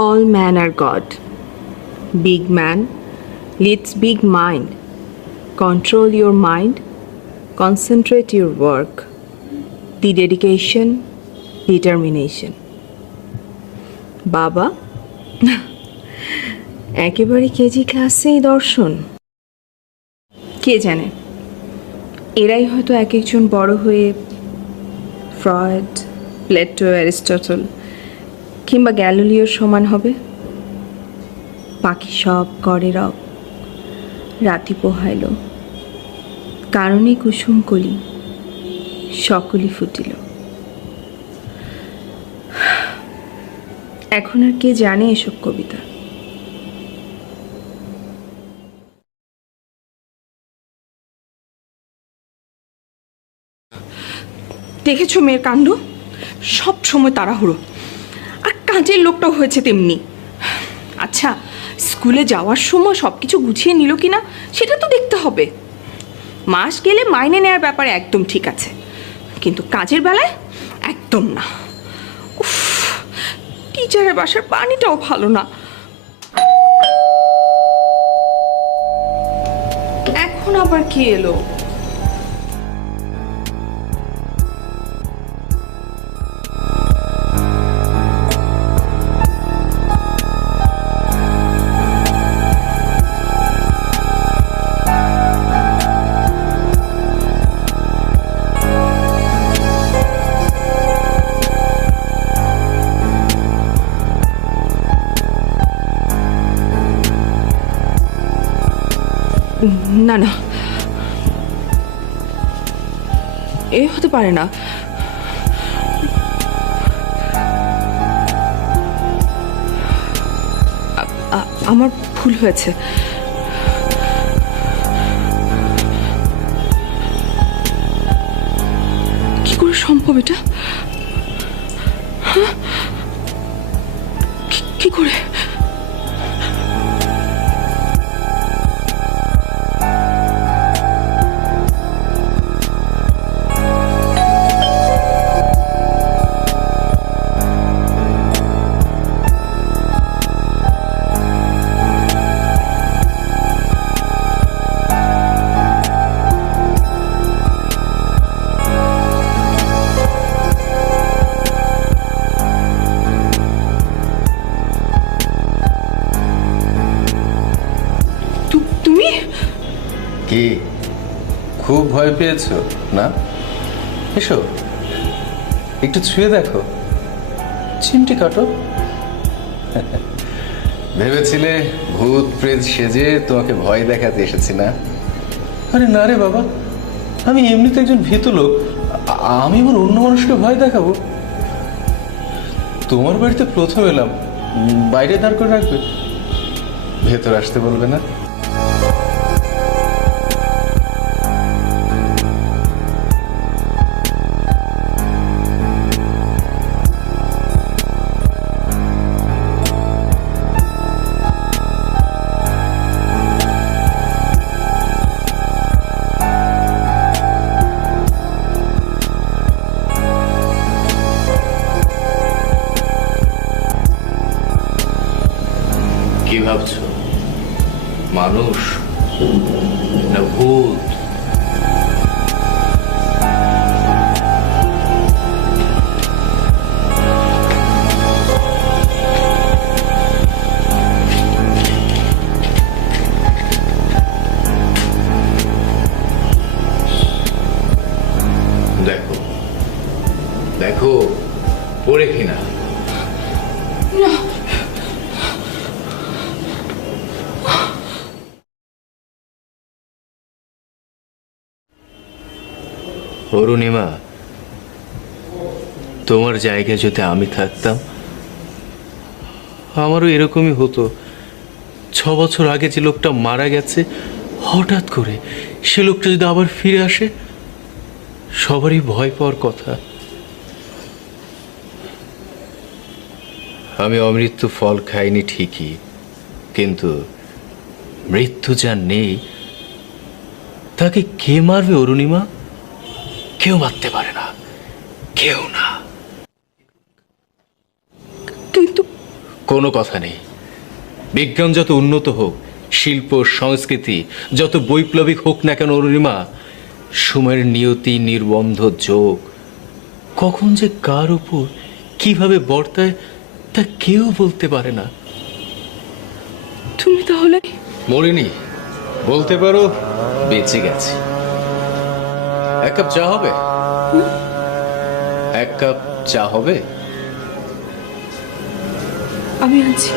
All men are God. Big man leads big mind. Control your mind. Concentrate your work. The dedication, determination. বাবা একেবারে KG ক্লাসেই দর্শন। কে জানে, এরাই হয়তো এক একজন বড় হয়ে ফ্রয়েড, প্লেটো, অ্যারিস্টটল কিংবা গ্যালিলিওর সমান হবে। পাখি সব করে রব, রাতি পোহাইল, কারণে কুসুম কলি সকলই ফুটিল। এখন আর কে জানে এসব কবিতা? দেখেছো মেয়ের কাণ্ড? সব সময় তাড়াহুড়ো, আর কাজের লোকটাও হয়েছে তেমনি। আচ্ছা, স্কুলে যাওয়ার সময় সব কিছু গুছিয়ে নিল কিনা সেটা তো দেখতে হবে। মাস গেলে মাইনে নেওয়ার ব্যাপারে একদম ঠিক আছে, কিন্তু কাজের বেলায় একদম না। উফ, টিচারের বাসার পানিটাও ভালো না। এখন আবার কে এলো? না না, এ হতে পারে না। আমার ভুল হয়েছে। কি করে সম্ভব এটা? কি করে? কি খুব ভয় পেয়েছো না? এসো একটু ছুঁয়ে দেখো, চিমটি কাটো। ভেবেছিলে ভূত প্রেত সেজে তোমাকে ভয় দেখাতে এসেছি না? আরে না রে বাবা, আমি এমনিতে একজন ভীতু লোক, আমি আমার অন্য মানুষকে ভয় দেখাবো? তোমার বাড়িতে প্রথম এলাম, বাইরে দাঁড় করে রাখবে, ভেতর আসতে বলবে না? কি ভাবছো, মানুষ না ভূত? অরুণিমা, তোমার জায়গায় যদি আমি থাকতাম, আমারও এরকমই হতো। 6 বছর আগে যে লোকটা মারা গেছে, হঠাৎ করে সে লোকটা যদি আবার ফিরে আসে, সবারই ভয় পাওয়ার কথা। আমি অমৃত্যু ফল খাইনি ঠিকই, কিন্তু মৃত্যু যার নেই তাকে কে মারবে অরুণিমা? কেউ মারতে পারে না, কেউ না। কিন্তু কোনো কথা নেই। বিজ্ঞান যত উন্নত হোক, শিল্প সংস্কৃতি যত বৈপ্লবিক হোক না কেন অরুণিমা, সময়ের নিয়তি নির্বন্ধ যোগ কখন যে কার উপর কিভাবে বর্তায় তা কেউ বলতে পারে না। তুমি তাহলে মরিনি, বলতে পারো বেঁচে গেছি। 1 কাপ চা হবে? 1 কাপ চা হবে? আমি আছি।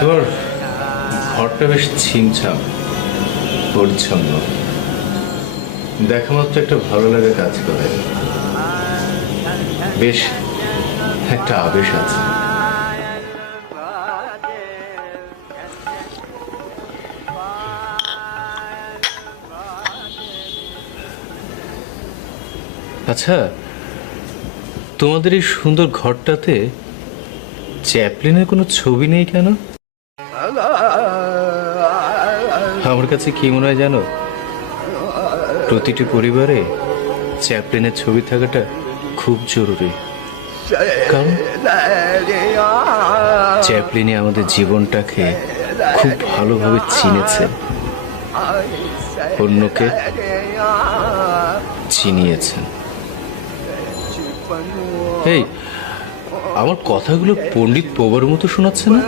তোর ঘরটা বেশ ছিমছাম পরিচ্ছন্ন, দেখা মাত্র একটা ভালো লাগা কাজ করে। বেশ একটা আবেশ আছে। আচ্ছা, তোমাদের এই সুন্দর ঘরটাতে চ্যাপলিনের কোনো ছবি নেই কেন? আমার কাছে কি মনে হয় জানো, প্রতিটি পরিবারে চ্যাপলিনের ছবি থাকাটা খুব জরুরি। কারণ চ্যাপলিনে আমাদের জীবনটাকে খুব ভালোভাবে চিনেছেন, অন্যকে চিনিয়েছেন। এই আমার কথাগুলো পণ্ডিত প্রবার মতো শোনাচ্ছে না?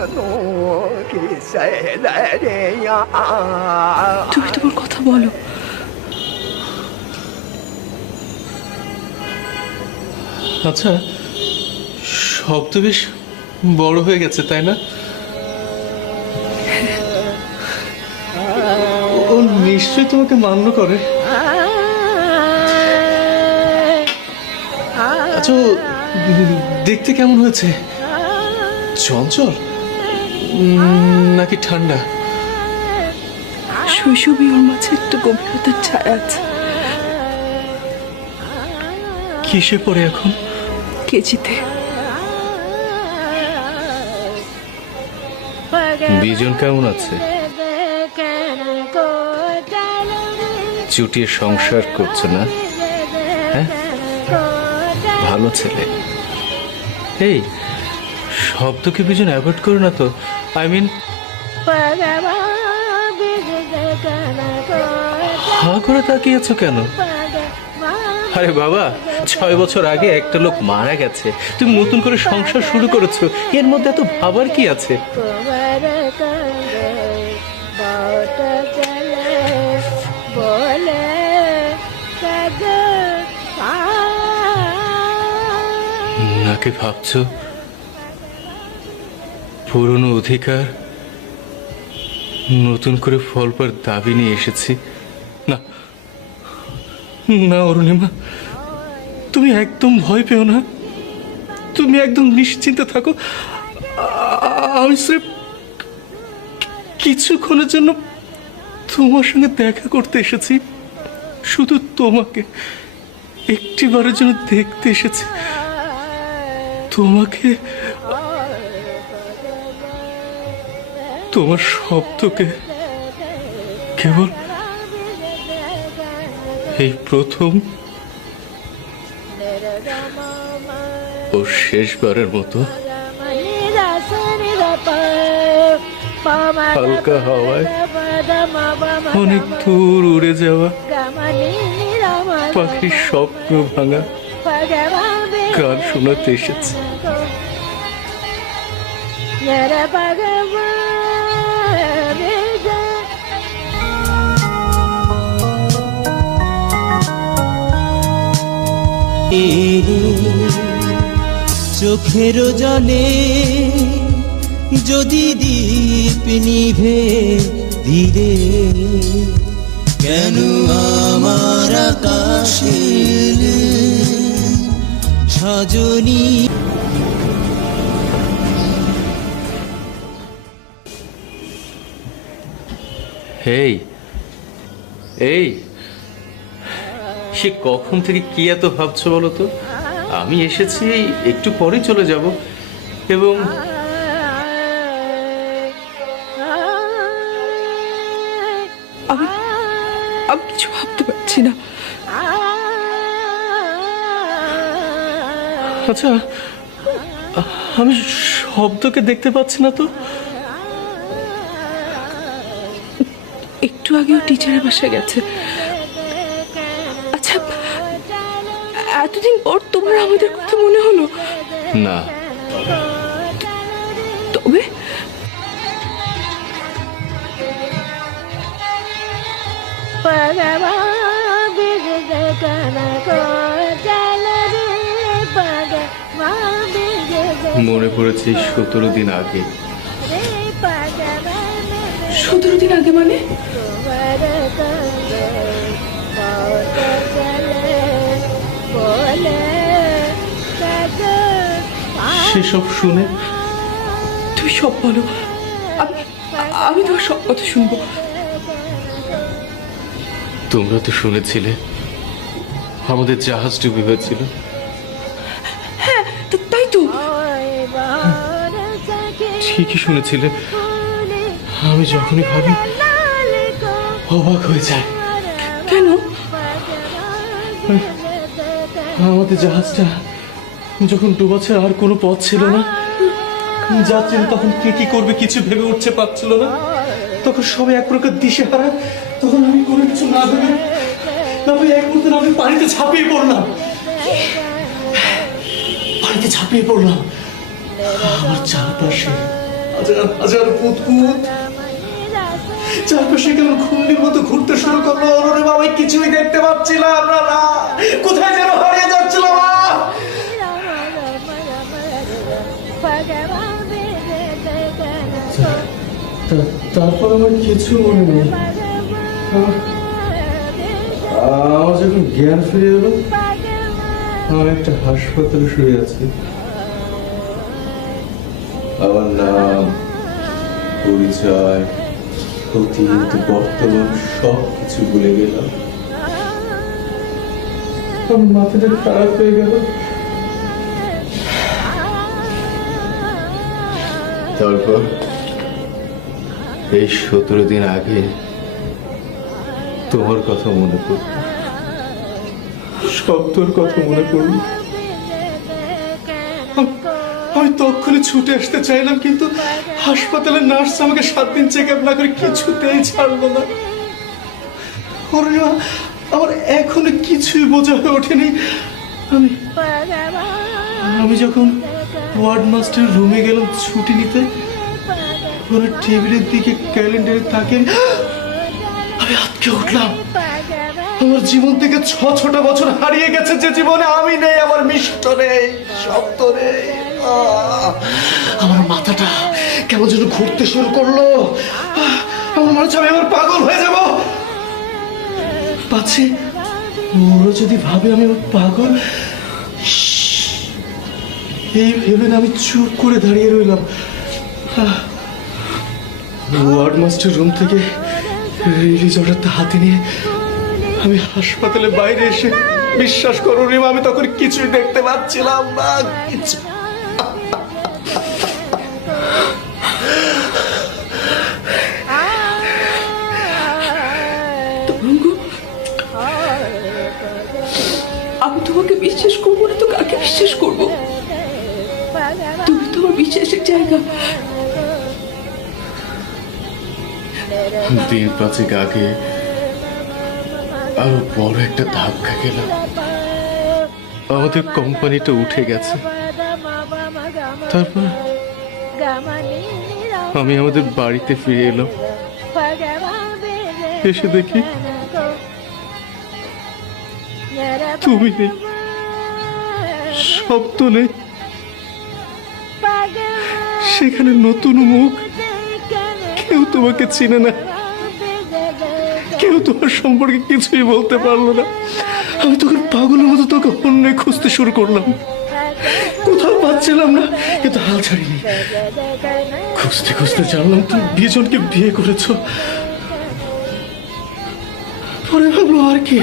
তুমি তোমার কথা বলো। আচ্ছা, শব্দ বেশ বড় হয়ে গেছে, তাই না? ও নিশ্চয়ই তোমাকে মান্য করে। আচ্ছা, ও দেখতে কেমন হয়েছে? চঞ্চল নাকি ঠান্ডা? শৈশবে ওর মাঝে একটু গভীরতার ছায়া আছে। কিসে পড়ে এখন? কেজিতে। বিজন কেমন আছে? চুটিয়ে সংসার করছো না? হ্যাঁ, ভালো ছেলে। এই শব্দকে বিজন অ্যাভয়েড করো না তো। আই মিন, হা করে তাকিয়ে আছো কেন? আরে বাবা, 6 বছর আগে একটা লোক মারা গেছে, তুমি নতুন করে সংসার শুরু করেছো, এর মধ্যে এত ভাবার কি আছে? নাকি ভাবছো পুরনো অধিকার নতুন করে ফল পাওয়ার দাবি নিয়ে এসেছি? না না অরুণিমা, তুমি একদম ভয় পেও না, তুমি একদম নিশ্চিন্তে থাকো। আমি স্রেফ কিছুক্ষণের জন্য তোমার সঙ্গে দেখা করতে এসেছি, শুধু তোমাকে একটিবারের জন্য দেখতে এসেছি, তোমাকে, তোমার শব্দকে, কেবল এই প্রথম ও শেষবারের মতো হালকা হাওয়ায় অনেক দূর উড়ে যাওয়া পাখির স্বপ্ন ভাঙা গান শোনাতে এসেছে। চোখের জলে যদি দীপ নিভে ধীরে, কেন আমার আকাশে সজনী। এই এই সে কখন থেকে কি এত ভাবছো বলো তো? আমি এসেছি, একটু পরেই চলে যাব, এবং আমি আমি কিছু ভাবতে পারছি না। আচ্ছা, আমি শব্দকে দেখতে পাচ্ছি না তো। একটু আগেও টিচারের বাসায় গেছে। আচ্ছা, এতদিন পর তোমার আমাদের কথা মনে হলো? না, তবে মনে পড়েছে 17 দিন আগে। 17 দিন আগে মানে? সেসব শুনে তুমি সব বলো, আমি তোমার সব কথা শুনবো। তোমরা তো শুনেছিলে আমাদের জাহাজ ডুবে হয়েছিল। হ্যাঁ, তাই তো। ঠিকই শুনেছিলে। আমি যখনই ভাবি অবাক হয়ে যায়। কেন? আমাদের জাহাজটা যখন ডুবাচ্ছে আর কোনো পথ ছিল না, যাত্রীরা তখন কে কি করবে কিছু ভেবে উঠতে পারছিল না, তখন সবাই এক প্রকার দিশেহারা। তখন আমি কোনো কিছু না ভেবে এক মুহূর্তে আমি পানিতে ঝাঁপিয়ে পড়লাম। আমার চারপাশে হাজার হাজার ভূত চারপাশে কেমন ঘূর্ণির মতো ঘুরতে শুরু করলো। ওরে বাবা, কিছুই দেখতে পাচ্ছিলাম না, কোথায় যেন হারিয়ে যাচ্ছিলাম। তারপর আমার কিছু মনে নেই। আমার যখন জ্ঞান ফিরে এলো, আমি একটা হাসপাতালে শুয়ে আছি। আমার নাম, পরিচয়, অতীত, বর্তমান সব কিছু ভুলে গেলাম। আমার মাথাটা খারাপ হয়ে গেল। তারপর এই 17 দিন আগে তোমার কথা মনে পড়ল, শব্দর কথা মনে পড়ল। আমি তখনই ছুটে আসতে চাইলাম, কিন্তু হাসপাতালের নার্স আমাকে 7 দিন চেক আপ না করে কিছুতেই ছাড়লো না। অরুণিমা, আমার এখনো কিছুই বোঝা হয়ে ওঠেনি। আমি যখন ওয়ার্ড মাস্টার রুমে গেলাম ছুটি নিতে, ওনার টেবিলের দিকে ক্যালেন্ডারে তাকিয়ে আমি আটকে উঠলাম। আমার জীবন থেকে 6 বছর হারিয়ে গেছে, যে জীবনে আমি নেই, আমার মিষ্ট নেই, শব্দ নেই। আমার মাথাটা কেমন যেন ঘুরতে শুরু করলো। আমার মনে হচ্ছে আমি আমার পাগল হয়ে যাব। পাচ্ছি ওরা যদি ভাবে আমি পাগল, এই ভেবে আমি চুপ করে দাঁড়িয়ে রইলাম। ওয়ার্ড মাস্টার রুম থেকে রিলিজ অর্ডারটা হাতে নিয়ে আমি হাসপাতালে বাইরে এসে, বিশ্বাস করো রিমা, আমি তখন কিছুই দেখতে পাচ্ছিলাম না, কিছু। তরঙ্গ, আমি তোমাকে বিশ্বাস করবো না তো কাকে বিশ্বাস করবো? তুমি তোমার বিশ্বাসের জায়গা। দিন পাঁচেক আগে আরো বড় একটা ধাক্কা গেলাম। আমাদের কোম্পানিটা উঠে গেছে। তারপর আমি আমাদের বাড়িতে ফিরে এলাম। এসে দেখি তুমি নেই, শব্দ নেই, সেখানে নতুন মুখ। কেউ তোমাকে চিনে না, কেউ তোমার সম্পর্কে কিছুই বলতে পারলো না। আমি তখন পাগলের মতো তোকে অন্য খুঁজতে শুরু করলাম, কোথাও পাচ্ছিলাম না, কিন্তু হাল ছাড়িনি। খুঁজতে খুঁজতে জানলাম তুমি বিজনকে বিয়ে করেছো। পরে ভাবলো আর কি,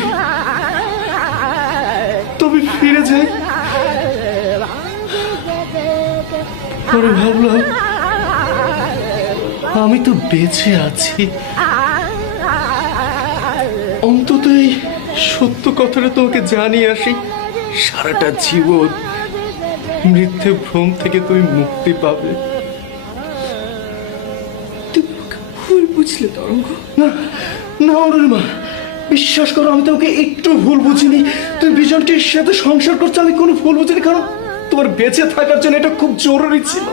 তবে ফিরে যাই। পরে ভাবলাম আমি তো বেঁচে আছি, অন্তত এই সত্য কথাটা তোমাকে জানিয়ে আসি। সারাটা জীবন মৃত্যু ভ্রম থেকে তুমি মুক্তি পাবে। তুমি ওকে ভুল বুঝলে তরঙ্গ। না না অরুণিমা, বিশ্বাস করো, আমি তোমাকে একটু ভুল বুঝিনি। তুমি বিজনটির সাথে সংসার করছো, আমি কোনো ভুল বুঝিনি, কারণ তোমার বেঁচে থাকার জন্য এটা খুব জরুরি ছিল।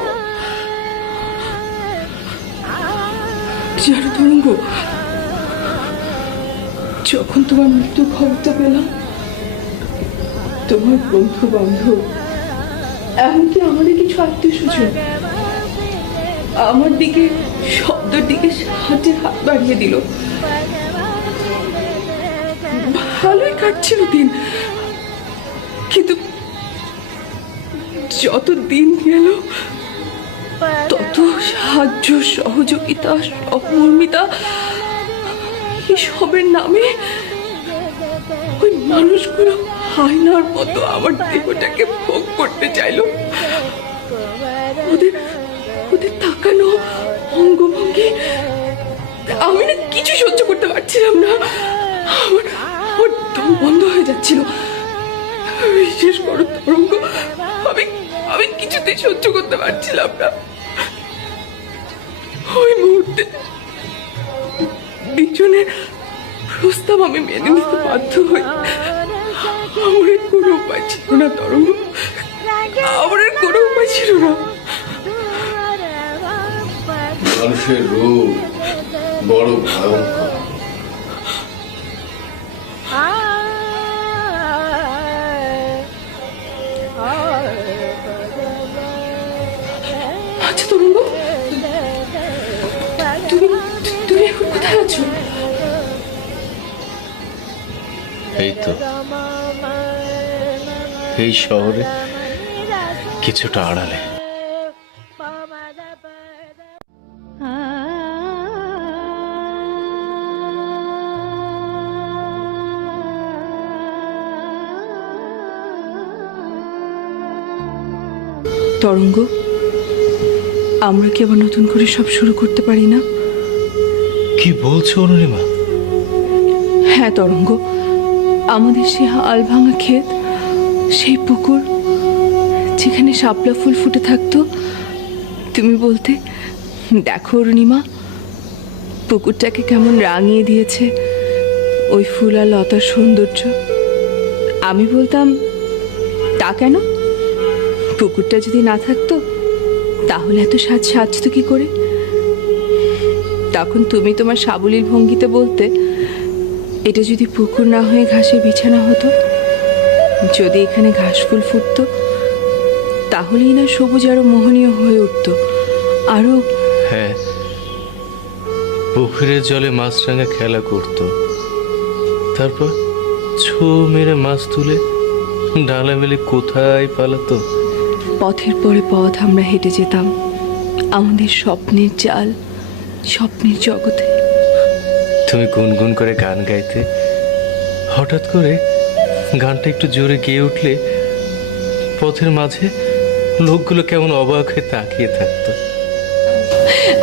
জানো তরঙ্গ, যখন তোমার মৃত্যুর খবরটা পেলাম, তোমার বন্ধু বান্ধব, এমনকি আমাদের কিছু আত্মীয় স্বজন আমার দিকে, শব্দের দিকে হাতের হাত বাড়িয়ে দিল। ভালোই কাটছিল দিন, কিন্তু যত দিন গেল তত সাহায্য, সহযোগিতা, সহমর্মিতা এসবের নামে ওই মানুষগুলো আয়নার মতো আমার দেহটাকে ভোগ করতে চাইলো। ওদের ওদের তাকানো, অঙ্গভঙ্গি, আমি না কিছু সহ্য করতে পারছিলাম না। আমার দম বন্ধ হয়ে যাচ্ছিল। বিশেষ করো তরঙ্গ, আমি কিছুতেই সহ্য করতে পারছিলাম না। ওই মুহূর্তে বিজনের প্রস্তাব আমি মেনে নিতে বাধ্য হই। আমার কোনো উপায় ছিল না তরঙ্গ, আমার কোনো উপায় ছিল না। মানুষের রূপ বড় ভয়ঙ্কর। আচ্ছা তরঙ্গ, তুমি এখন কোথায় আছো? এই তো এই শহরে কিছুটা আড়ালে। তরঙ্গ, আমরা কি আবার নতুন করে সব শুরু করতে পারি না? কি বলছো অরুণিমা? হ্যাঁ তরঙ্গ, আমাদের সেই হাল ভাঙা ক্ষেত, সেই পুকুর যেখানে শাপলা ফুল ফুটে থাকতো, তুমি বলতে, দেখো অরুণিমা, পুকুরটাকে কেমন রাঙিয়ে দিয়েছে ওই ফুল আর লতার সৌন্দর্য। আমি বলতাম, তা কেন? পুকুরটা যদি না থাকতো তাহলে এত সাজতো কি করে? তখন তুমি তোমার সাবলীল ভঙ্গিতে বলতে, এটা যদি পুকুর না হয়ে ঘাসে বিছানা হতো, যদি এখানে ঘাস ফুল ফুটতো, তাহলেই না সবুজ আরো মোহনীয় হয়ে উঠত। আরো হ্যাঁ, পুকুরের জলে মাছরাঙা খেলা করত, তারপর ছো মেরে মাছ তুলে ডালা মেলে কোথায় পালাতো। পথের পরে পথ আমরা হেঁটে যেতাম, আমাদের স্বপ্নের জাল, স্বপ্নের জগতে। তুমি গুনগুন করে গান গাইতে, হঠাৎ করে গানটা একটু জোরে গেয়ে উঠলে পথের মাঝে লোকগুলো কেমন অবাক হয়ে তাকিয়ে থাকতো।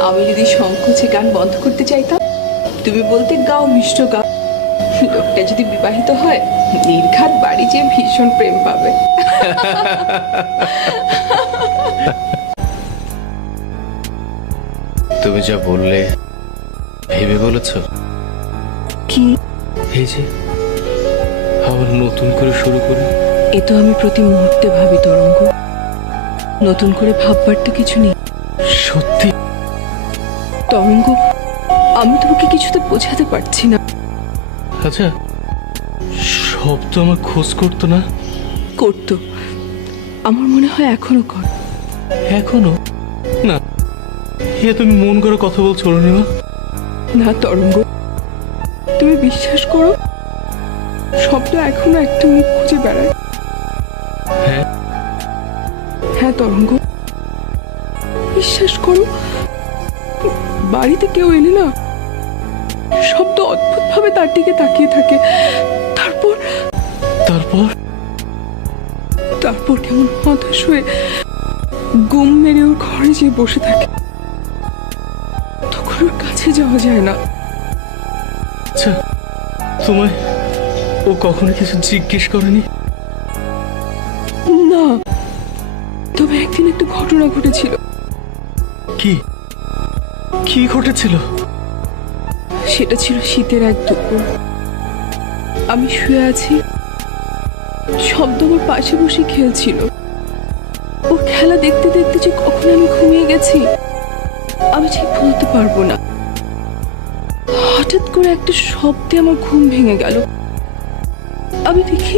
আমি যদি সংকোচে গান বন্ধ করতে চাইতাম, তুমি বলতে গাও মিষ্ট গাও। লোকটা যদি বিবাহিত হয়, নির্ঘাত বাড়ি যেয়ে ভীষণ প্রেম পাবে। তুমি যা বললে ভেবে বলেছ? কি? এই যে আবার নতুন করে শুরু করি। এ তো আমি প্রতি মুহূর্তে ভাবি তরঙ্গ। নতুন করে ভাববার তো কিছু নেই। সত্যি? তরঙ্গ, আমি তোমাকে কিছুতে বোঝাতে পারছি না। আচ্ছা, সব তো আমার খোঁজ করতো না? করতো, আমার মনে হয় এখনো কর। এখনো না? এ তুমি মন করে কথা বলছো অরুণিমা? না তরঙ্গ, তুমি বিশ্বাস করো, শব্দ এখনো একটা মুখ খুঁজে বেড়ায়। হ্যাঁ? হ্যাঁ তরঙ্গ, বিশ্বাস করো, বাড়িতে কেউ এলে না, শব্দ অদ্ভুত ভাবে তার দিকে তাকিয়ে থাকে। তারপর তারপর তারপর কেমন হতাশ হয়ে গুম মেরে ওর ঘরে যেয়ে বসে থাকে। তখন ওর কাছে যাওয়া যায় না। আচ্ছা, তোমায় ও কখনো কিছু জিজ্ঞেস করেনি? না, তবে একদিন একটা ঘটনা ঘটেছিল। কি কি ঘটেছিল? সেটা ছিল শীতের এক দুপুর। আমি শুয়ে আছি, শব্দ আমার পাশে বসে খেলছিল। ওর খেলা দেখতে দেখতে যে কখন আমি ঘুমিয়ে গেছি আমি ঠিক বলতে পারবো না। হঠাৎ করে একটা শব্দে আমার ঘুম ভেঙে গেল। আমি দেখি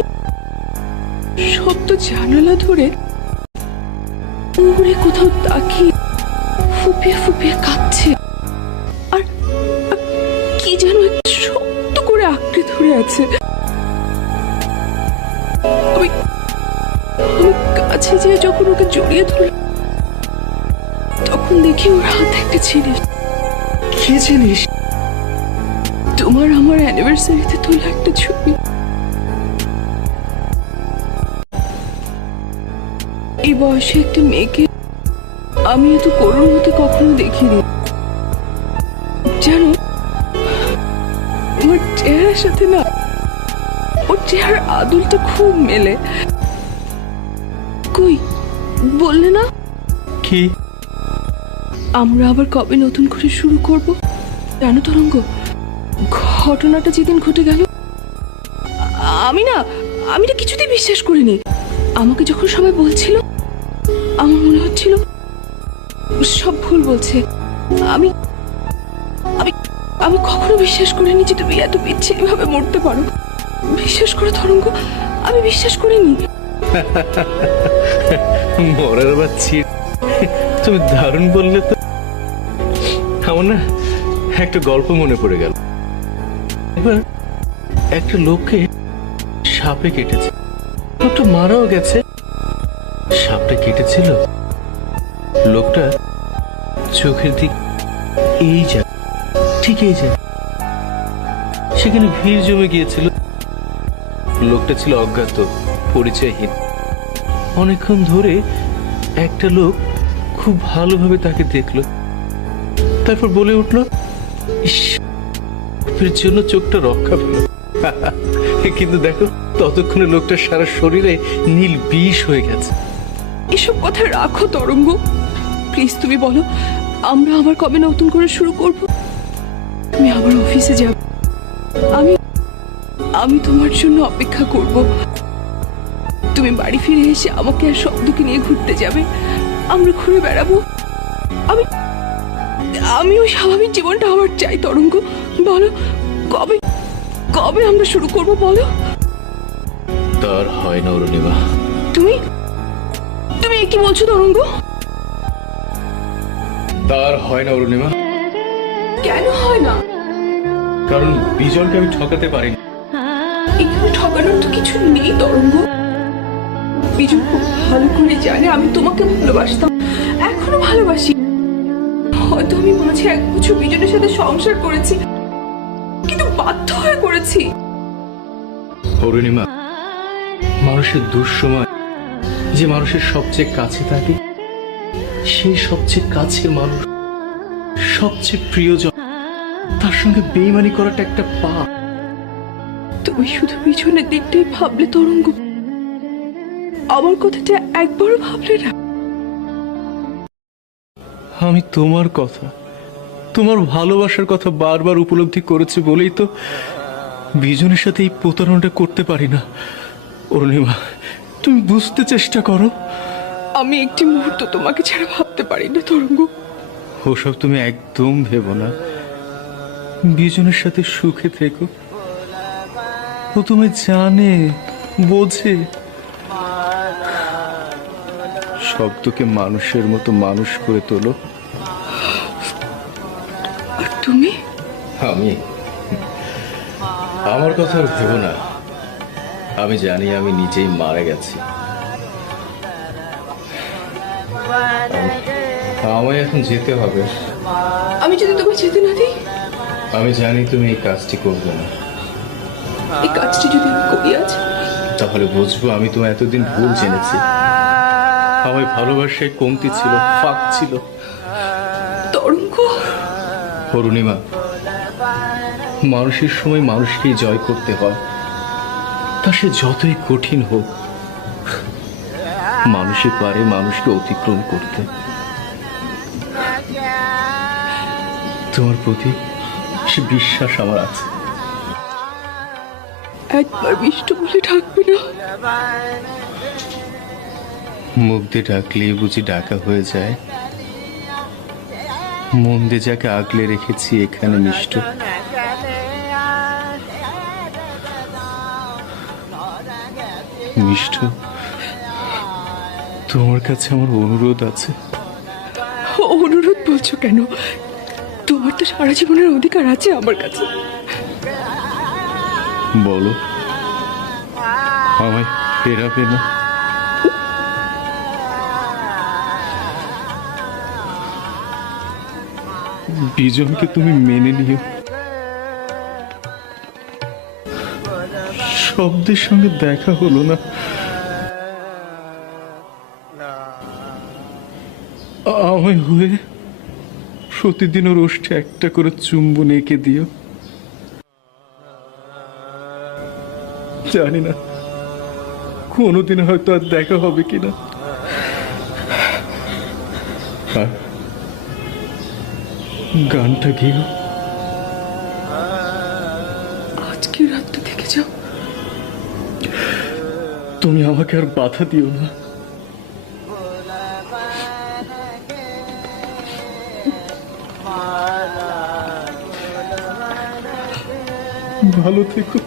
শব্দ জানালা ধরে উড়ে কোথাও তাকিয়ে ফুপিয়ে ফুপিয়ে কাঁদছে। আর আর কি যেন একটা শক্ত করে আঁকড়ে ধরে আছে। আমি আমি কাছে যেয়ে যখন ওকে জড়িয়ে ধরলাম, তখন দেখি ওর হাতে একটা জিনিস। কি জিনিস? তোমার আমার অ্যানিভার্সারিতে তোলা একটা ছবি। এই বয়সে একটা মেয়েকে আমি এত করুণ হতে কখনো দেখিনি। জানো, আমার চেহারার সাথে না ওর চেহারার আদলটা খুব মেলে। কই, বললে না কি? আমরা আবার কবে নতুন করে শুরু করব? জানো তরঙ্গ, ঘটনাটা যেদিন ঘটে গেল, আমি না কিছুতেই বিশ্বাস করিনি। আমাকে যখন সবাই বলছিল, আমার মনে হচ্ছিল সব ভুল বলছে। আমি আমি আমি কখনো বিশ্বাস করিনি যে তুমি এত বিচ্ছিন্ন ভাবে মরতে পারো। বিশ্বাস করো তরঙ্গ, আমি বিশ্বাস করিনি। মরার বাচ্চি, তুমি দারুণ বললে তো। আমার না একটা গল্প মনে পড়ে গেল। এবার একটা লোককে সাপে কেটেছে, লোকটা মারাও গেছে। সাপটা কেটেছিল, লোকটা চোখের দিক এই যায়, ঠিক এই যায়। সেখানে ভিড় জমে গিয়েছিল। লোকটা ছিল অজ্ঞাত, পরিচয়হীন। অনেকক্ষণ ধরে একটা লোক খুব ভালোভাবে তাকে দেখলো, তারপর বলে উঠল, ইস, এর জন্য চোখটা রক্ষা পেল। কিন্তু দেখো, ততক্ষণে লোকটা সারা শরীরে নীল বিষ হয়ে গেছে। এসব কথা রাখো তরঙ্গ, প্লিজ তুমি বলো, আমরা আবার কবে নতুন করে শুরু করব? তুমি আবার অফিসে যাবে, আমি আমি তোমার জন্য অপেক্ষা করব। তুমি বাড়ি ফিরে এসে আমাকে আর শব্দকে নিয়ে ঘুরতে যাবে, আমরা ঘুরে বেড়াবো। আমি আমি ওই স্বাভাবিক জীবনটা আমার চাই তরঙ্গ। বলো, কবে কবে আমরা শুরু করব বলো? তার হয় না অরুণিমা। তুমি তুমি কি বলছো তরঙ্গ? তার হয় না অরুণিমা। কেন হয় না? কারণ বিজলকে আমি ঠকাতে পারিনি। এখানে ঠকানোর তো কিছু নেই তরঙ্গ। বিজু খুব ভালো করে জানে আমি তোমাকে ভালোবাসতাম, এখনো ভালোবাসি। হয়তো আমি মাঝে এক বছর বিজনের সাথে সংসার করেছি, কিন্তু বাধ্য হয়ে করেছি। অরুণিমা, মানুষের দুঃসময় যে মানুষের সবচেয়ে কাছে থাকে, সেই সবচেয়ে কাছের মানুষ, সবচেয়ে প্রিয়জন, তার সঙ্গে বেইমানি করাটা একটা পাপ। তুমি শুধু পিছনের দিকটাই ভাবলে তরঙ্গ, আমার কথাটা একবারও ভাবলে না। আমি তোমার কথা, তোমার ভালোবাসার কথা বারবার উপলব্ধি করেছি বলেই তো বিজনের সাথে এই প্রতারণাটা করতে পারি না। অরুণিমা, তুমি বুঝতে চেষ্টা করো। আমি একটি মুহূর্ত তোমাকে ছাড়া ভাবতে পারি না তরঙ্গ। ওসব তুমি একদম ভেবো না। বিজনের সাথে সুখে থেকো। ও তুমি জানে, বোঝে, শব্দকে মানুষের মতো মানুষ করে তোলো। আর তুমি? আমি আমার কথা আর ভেবো না। আমি জানি আমি নিজেই মারা গেছি। আমায় এখন যেতে হবে। আমি যদি তোমায় যেতে না দিই? আমি জানি তুমি এই কাজটি করবে না। এই কাজটি যদি আমি করি আজ, তাহলে বুঝবো আমি তোমায় এতদিন ভুল জেনেছি। আমায় ভালোবাসায় কমতি ছিল, ফাঁক ছিল। তরঙ্গ, অরুণিমা, মানুষের সময় মানুষকেই জয় করতে হয়, তা সে যতই কঠিন হোক। মানুষই পারে মানুষকে অতিক্রম করতে। তোমার প্রতি সে বিশ্বাস আমার আছে। একবার মিষ্টি বলে ডাকবে না? মুখ দিয়ে ডাকলেই বুঝি ডাকা হয়ে যায়? মন দিয়ে যাকে আগলে রেখেছি এখানে মিষ্ট, মিষ্ট, তোমার কাছে আমার অনুরোধ আছে। অনুরোধ বলছো কেন? তোমার তো সারা জীবনের অধিকার আছে আমার কাছে। বলো, আমায় ফেরাবে না? বিজনকে তুমি মেনে নিও। শব্দের সঙ্গে দেখা হলো না, আমায় হয়ে প্রতিদিন ওর ওষ্ঠে একটা করে চুম্বন এঁকে দিও। জানি না কোনোদিন হয়তো আর দেখা হবে কিনা। আর গানটা গেও। আজকে রাতটা থেকে যাও। তুমি আমাকে আর বাধা দিও না। ভালো থেকো।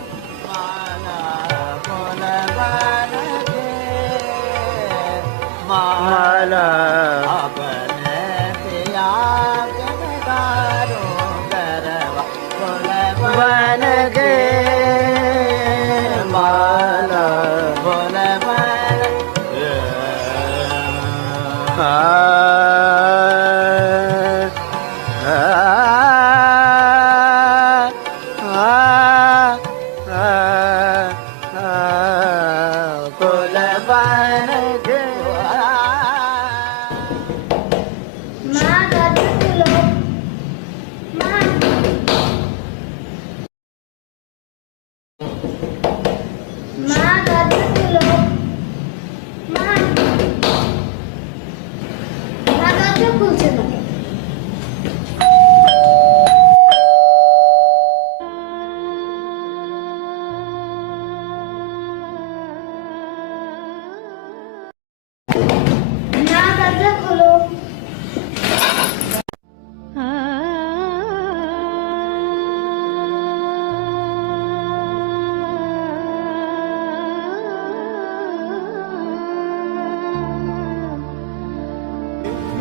মা দরজা খুলো। মা, মা দরজা খুলো। মা, মা দরজা খুলছে না। মা দরজা খুলো।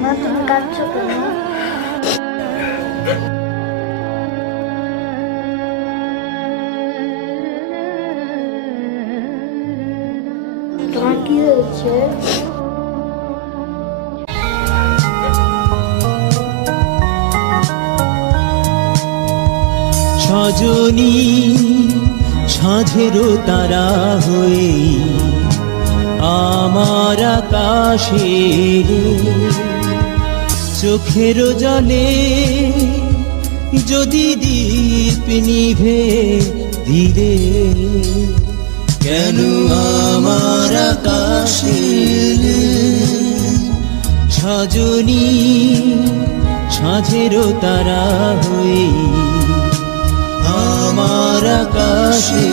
মা, তুমি কাঁদছো কেন? তোমার কি হয়েছে? সজনী সাঁঝেরও তারা হয়ে আমার আকাশে চোখের জলে যদি দীপ নিভে ধীরে কেন আমার আকাশে সজনী সাঁঝেরও তারা হয়ে আমার আকাশে